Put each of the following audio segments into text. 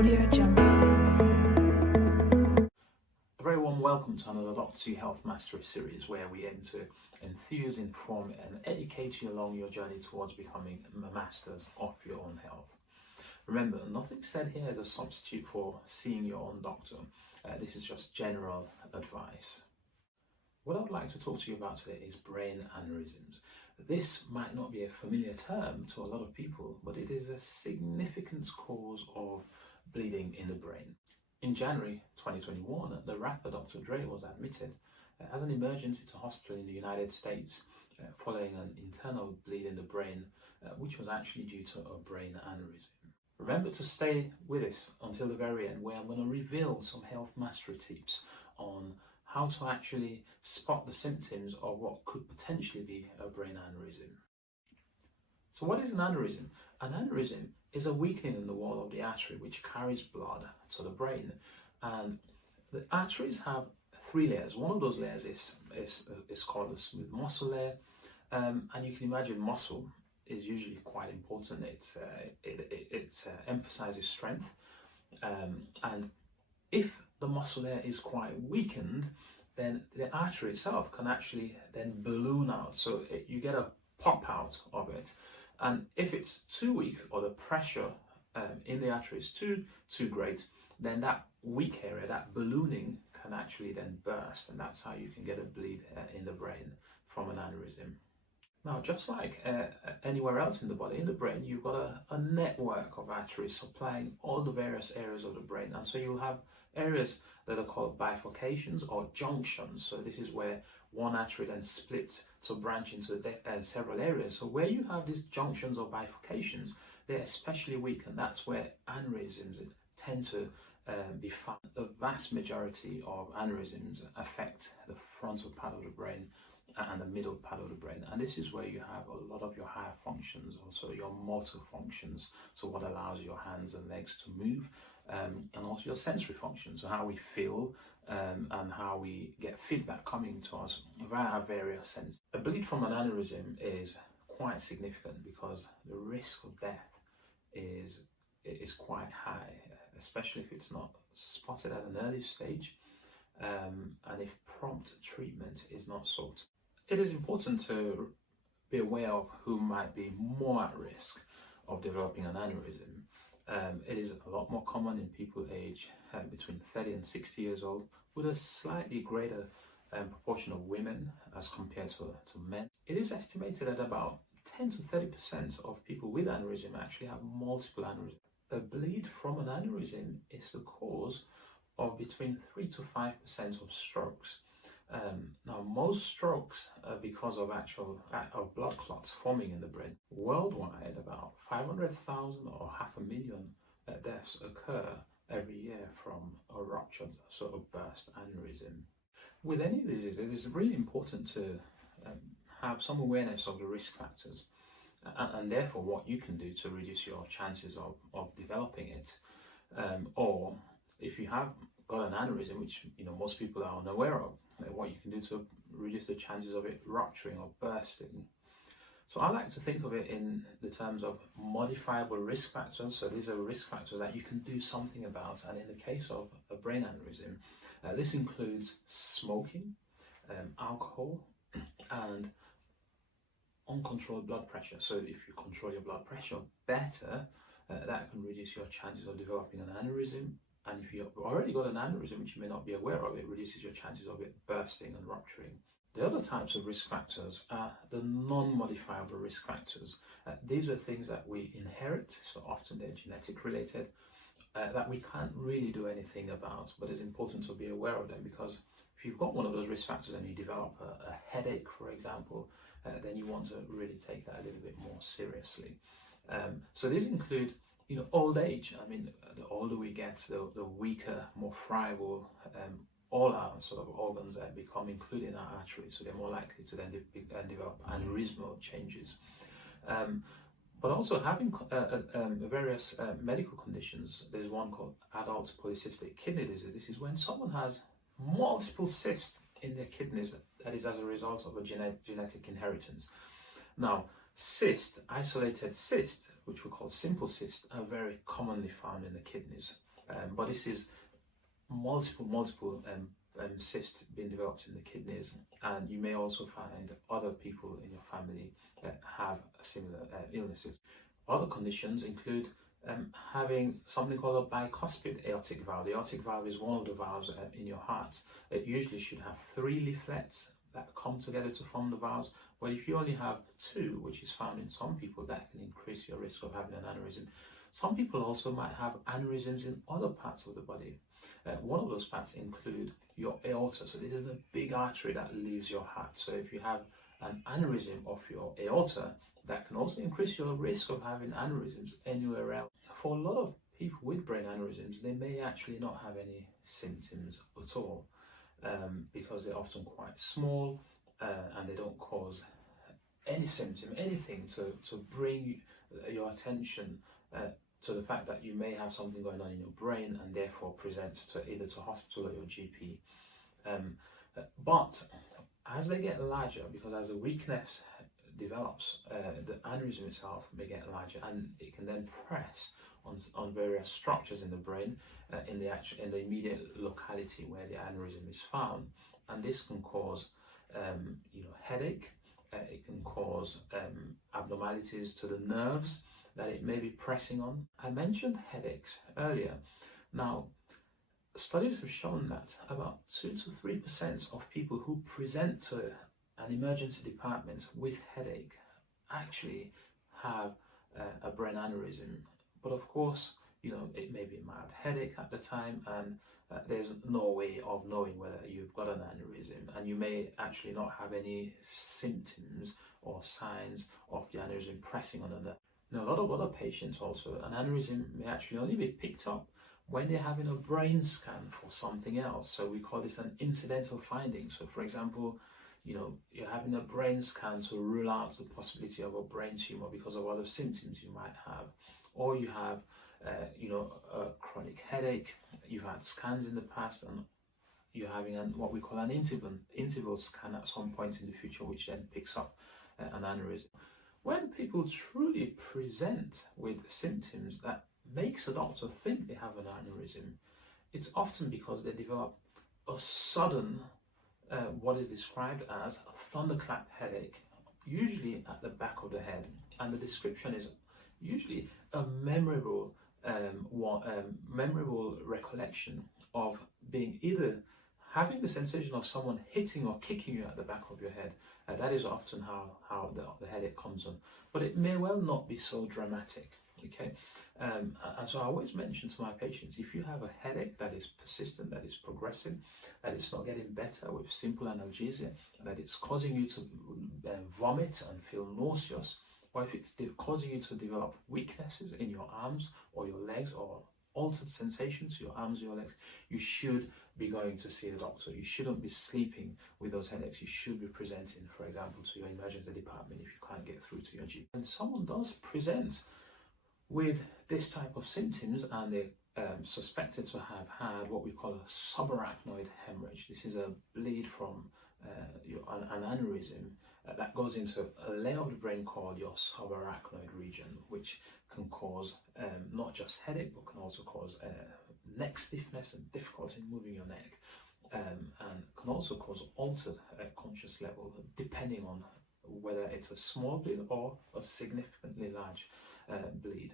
Audio Jungle. A very warm welcome to another Doctor to Health Mastery series where we aim to enthuse, inform and educate you along your journey towards becoming masters of your own health. Remember, nothing said here is a substitute for seeing your own doctor. This is just general advice. What I would like to talk to you about today is brain aneurysms. This might not be a familiar term to a lot of people, but it is a significant cause of bleeding in the brain. In January 2021, the rapper Dr. Dre was admitted as an emergency to hospital in the United States following an internal bleed in the brain, which was actually due to a brain aneurysm. Remember to stay with us until the very end, where I'm going to reveal some health mastery tips on how to actually spot the symptoms of what could potentially be a brain aneurysm. So what is an aneurysm? An aneurysm is a weakening in the wall of the artery which carries blood to the brain. And the arteries have three layers. One of those layers is called a smooth muscle layer. And you can imagine muscle is usually quite important. It emphasizes strength. And if the muscle layer is quite weakened, then the artery itself can actually then balloon out. So you get a pop out of it. And if it's too weak, or the pressure in the artery is too great, then that weak area, that ballooning, can actually then burst. And that's how you can get a bleed in the brain from an aneurysm. Now, just like anywhere else in the body, in the brain, you've got a network of arteries supplying all the various areas of the brain. And so you'll have areas that are called bifurcations or junctions. So this is where one artery then splits to branch into several areas. So where you have these junctions or bifurcations, they're especially weak, and that's where aneurysms tend to be found. The vast majority of aneurysms affect the frontal part of the brain and the middle part of the brain, and this is where you have a lot of your higher functions, also your motor functions, so what allows your hands and legs to move, and also your sensory functions, so how we feel and how we get feedback coming to us via various senses. A bleed from an aneurysm is quite significant because the risk of death is quite high, especially if it's not spotted at an early stage, and if prompt treatment is not sought. It is important to be aware of who might be more at risk of developing an aneurysm. It is a lot more common in people aged between 30 and 60 years old, with a slightly greater proportion of women as compared to men. It is estimated that about 10 to 30% of people with aneurysm actually have multiple aneurysms. A bleed from an aneurysm is the cause of between 3 to 5% of strokes. Now, most strokes are because of blood clots forming in the brain. Worldwide, about 500,000 or 500,000 deaths occur every year from a ruptured sort of burst aneurysm. With any disease, it is really important to have some awareness of the risk factors and therefore what you can do to reduce your chances of developing it. Or if you have got an aneurysm, which most people are unaware of, what you can do to reduce the chances of it rupturing or bursting. So I like to think of it in the terms of modifiable risk factors. So these are risk factors that you can do something about. And in the case of a brain aneurysm, this includes smoking, alcohol, and uncontrolled blood pressure. So if you control your blood pressure better, that can reduce your chances of developing an aneurysm. And if you've already got an aneurysm, which you may not be aware of, it reduces your chances of it bursting and rupturing. The other types of risk factors are the non-modifiable risk factors. These are things that we inherit, so often they're genetic related, that we can't really do anything about, but it's important to be aware of them, because if you've got one of those risk factors and you develop a headache, for example, then you want to really take that a little bit more seriously. So these include old age. I mean, the older we get, the weaker, more friable all our sort of organs become, including our arteries, so they're more likely to then develop aneurysmal changes. But also having various medical conditions. There's one called adult polycystic kidney disease. This is when someone has multiple cysts in their kidneys that is as a result of a genetic inheritance. Now, isolated cyst which we call simple cysts, are very commonly found in the kidneys. But this is multiple cysts being developed in the kidneys, and you may also find other people in your family that have similar illnesses. Other conditions include having something called a bicuspid aortic valve. The aortic valve is one of the valves in your heart. It usually should have 3 leaflets that come together to form the valves, but if you only have 2, which is found in some people, that can increase your risk of having an aneurysm. Some people also might have aneurysms in other parts of the body. One of those parts include your aorta. So this is a big artery that leaves your heart. So if you have an aneurysm of your aorta, that can also increase your risk of having aneurysms anywhere else. For a lot of people with brain aneurysms, they may actually not have any symptoms at all, because they're often quite small and they don't cause any symptom, anything to bring your attention to the fact that you may have something going on in your brain, and therefore present to either to hospital or your GP. But as they get larger, because as the weakness develops, the aneurysm itself may get larger, and it can then press on various structures in the brain in the immediate locality where the aneurysm is found, and this can cause headache. It can cause abnormalities to the nerves that it may be pressing on. I mentioned headaches earlier. Now, studies have shown that about 2 to 3% of people who present to an emergency department with headache actually have a brain aneurysm. But of course, it may be a mild headache at the time, and there's no way of knowing whether you've got an aneurysm, and you may actually not have any symptoms or signs of the aneurysm pressing on the nerve. Now, a lot of other patients also, an aneurysm may actually only be picked up when they're having a brain scan for something else. So we call this an incidental finding. So for example, you're having a brain scan to rule out the possibility of a brain tumor because of other symptoms you might have, or you have a chronic headache, you've had scans in the past, and you're having what we call an interval scan at some point in the future, which then picks up an aneurysm. When people truly present with symptoms that makes a doctor think they have an aneurysm, it's often because they develop a sudden, what is described as a thunderclap headache, usually at the back of the head, and the description is usually a memorable recollection of being either having the sensation of someone hitting or kicking you at the back of your head. That is often how the headache comes on, but it may well not be so dramatic. Okay, and so I always mention to my patients, if you have a headache that is persistent, that is progressive, that it's not getting better with simple analgesia, that it's causing you to vomit and feel nauseous, or if it's causing you to develop weaknesses in your arms or your legs, or altered sensations to your arms or your legs, you should be going to see a doctor. You shouldn't be sleeping with those headaches. You should be presenting, for example, to your emergency department if you can't get through to your GP. When someone does present with this type of symptoms and they're suspected to have had what we call a subarachnoid hemorrhage, this is a bleed from an aneurysm that goes into a layer of the brain called your subarachnoid region, which can cause not just headache, but can also cause neck stiffness and difficulty in moving your neck, and can also cause altered conscious level, depending on whether it's a small bleed or a significantly large bleed.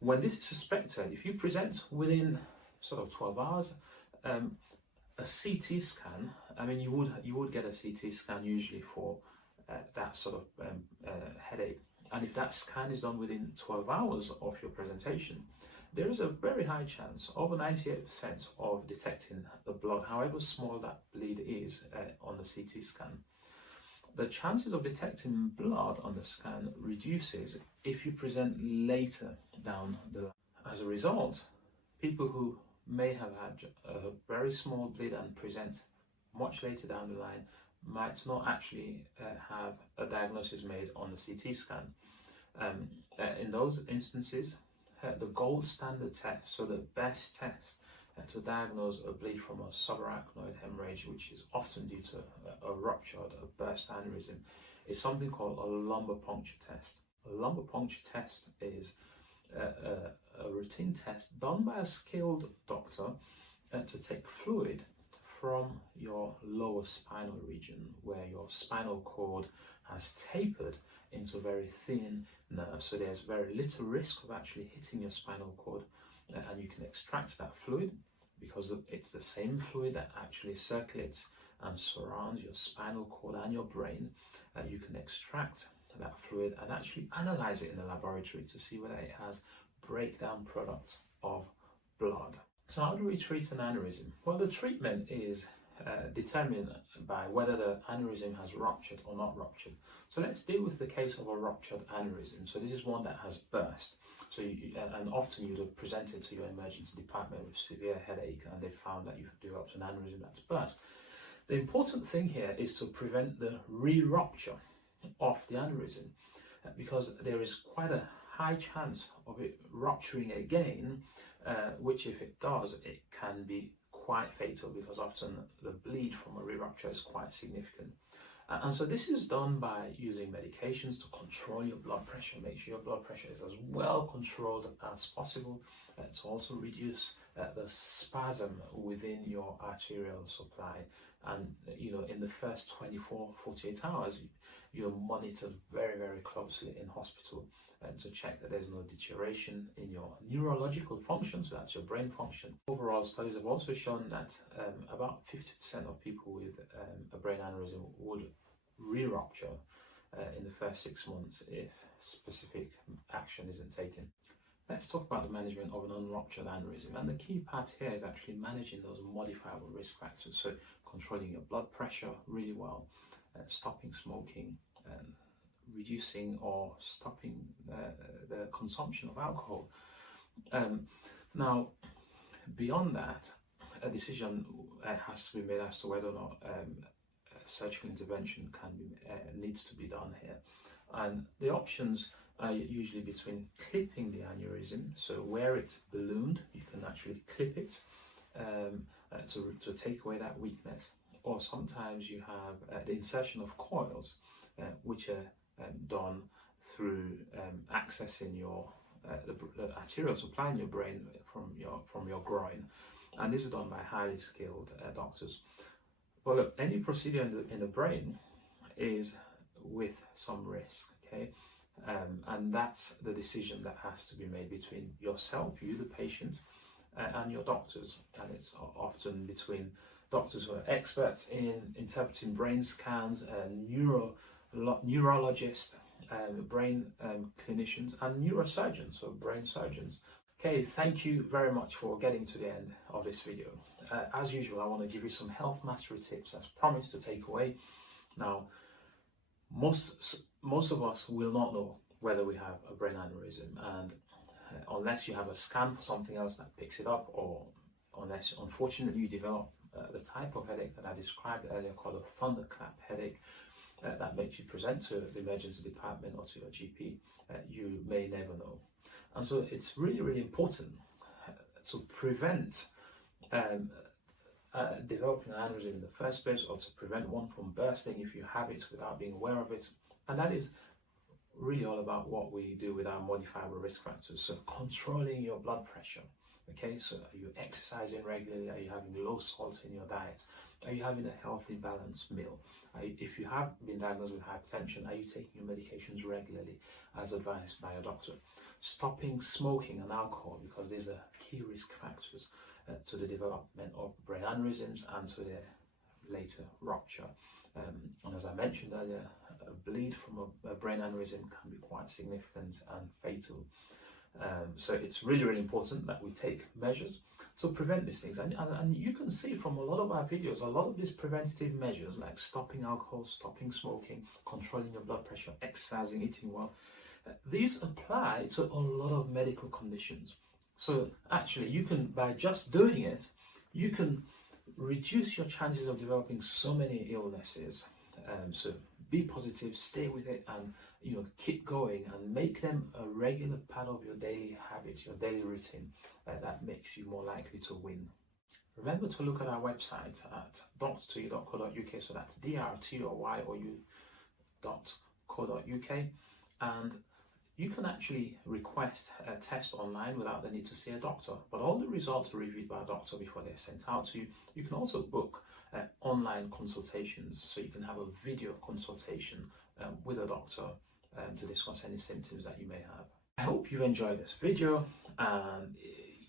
When this is suspected, if you present within sort of 12 hours, a CT scan, you would get a CT scan usually for that sort of headache. And if that scan is done within 12 hours of your presentation, there is a very high chance, over 98%, of detecting the blood, however small that bleed is on the CT scan. The chances of detecting blood on the scan reduces if you present later down the line. As a result, people who may have had a very small bleed and present much later down the line might not actually have a diagnosis made on the CT scan. In those instances, the gold standard test, so the best test to diagnose a bleed from a subarachnoid hemorrhage, which is often due to a ruptured, a burst aneurysm, is something called a lumbar puncture test. A lumbar puncture test is a routine test done by a skilled doctor to take fluid from your lower spinal region, where your spinal cord has tapered into a very thin nerve, so there's very little risk of actually hitting your spinal cord, and you can extract that fluid because it's the same fluid that actually circulates and surrounds your spinal cord and your brain. You can extract that fluid and actually analyze it in the laboratory to see whether it has breakdown products of blood. So how do we treat an aneurysm? Well, the treatment is determined by whether the aneurysm has ruptured or not ruptured. So let's deal with the case of a ruptured aneurysm. So this is one that has burst. So and often you'd have presented to your emergency department with severe headache, and they found that you've developed an aneurysm that's burst. The important thing here is to prevent the re-rupture of the aneurysm, because there is quite a high chance of it rupturing again, which if it does, it can be quite fatal, because often the bleed from a re-rupture is quite significant. And so this is done by using medications to control your blood pressure, make sure your blood pressure is as well controlled as possible, to also reduce the spasm within your arterial supply. And in the first 48 hours, you're monitored very, very closely in hospital to check that there's no deterioration in your neurological function, so that's your brain function. Overall, studies have also shown that about 50% of people with a brain aneurysm would re-rupture in the first 6 months if specific action isn't taken. Let's talk about the management of an unruptured aneurysm, and the key part here is actually managing those modifiable risk factors, so controlling your blood pressure really well, stopping smoking, reducing or stopping the consumption of alcohol. Now, beyond that, a decision has to be made as to whether or not surgical intervention needs to be done here. And the options are usually between clipping the aneurysm, so where it's ballooned, you can actually clip it to take away that weakness. Or sometimes you have the insertion of coils, which are done through accessing the arterial supply in your brain from your groin, and this is done by highly skilled doctors. Well, look, any procedure in the brain is with some risk, okay, and that's the decision that has to be made between yourself, you the patient, and your doctors, and it's often between doctors who are experts in interpreting brain scans, neurologists, brain clinicians, and neurosurgeons, so brain surgeons. Okay, thank you very much for getting to the end of this video. As usual, I want to give you some health mastery tips as promised to take away. Now, most of us will not know whether we have a brain aneurysm, and unless you have a scan for something else that picks it up, or unless unfortunately you develop the type of headache that I described earlier called a thunderclap headache, that makes you present to the emergency department or to your GP, you may never know. And so it's really, really important to prevent developing an aneurysm in the first place, or to prevent one from bursting if you have it without being aware of it. And that is really all about what we do with our modifiable risk factors. So controlling your blood pressure. Okay, so are you exercising regularly? Are you having low salt in your diet? Are you having a healthy, balanced meal? If you have been diagnosed with hypertension, are you taking your medications regularly as advised by a doctor? Stopping smoking and alcohol, because these are key risk factors to the development of brain aneurysms and to their later rupture. And as I mentioned earlier, a bleed from a brain aneurysm can be quite significant and fatal. So it's really, really important that we take measures to prevent these things. And you can see from a lot of our videos, a lot of these preventative measures like stopping alcohol, stopping smoking, controlling your blood pressure, exercising, eating well, these apply to a lot of medical conditions. So actually, you can, by just doing it, you can reduce your chances of developing so many illnesses. So be positive, stay with it, and keep going, and make them a regular part of your daily habits, your daily routine. That makes you more likely to win. Remember to look at our website at doctor2u.co.uk, so that's drtoyou.co.uk, and You can actually request a test online without the need to see a doctor, but all the results are reviewed by a doctor before they're sent out to you. You can also book online consultations, so you can have a video consultation with a doctor to discuss any symptoms that you may have. I hope you enjoyed this video, and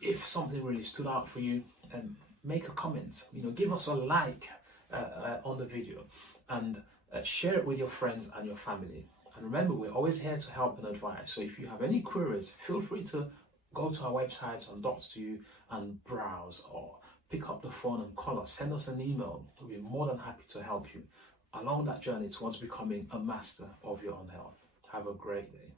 if something really stood out for you, make a comment, give us a like on the video, and share it with your friends and your family. And remember, we're always here to help and advise. So if you have any queries, feel free to go to our website on Docs2U and browse, or pick up the phone and call us, send us an email. We'll be more than happy to help you along that journey towards becoming a master of your own health. Have a great day.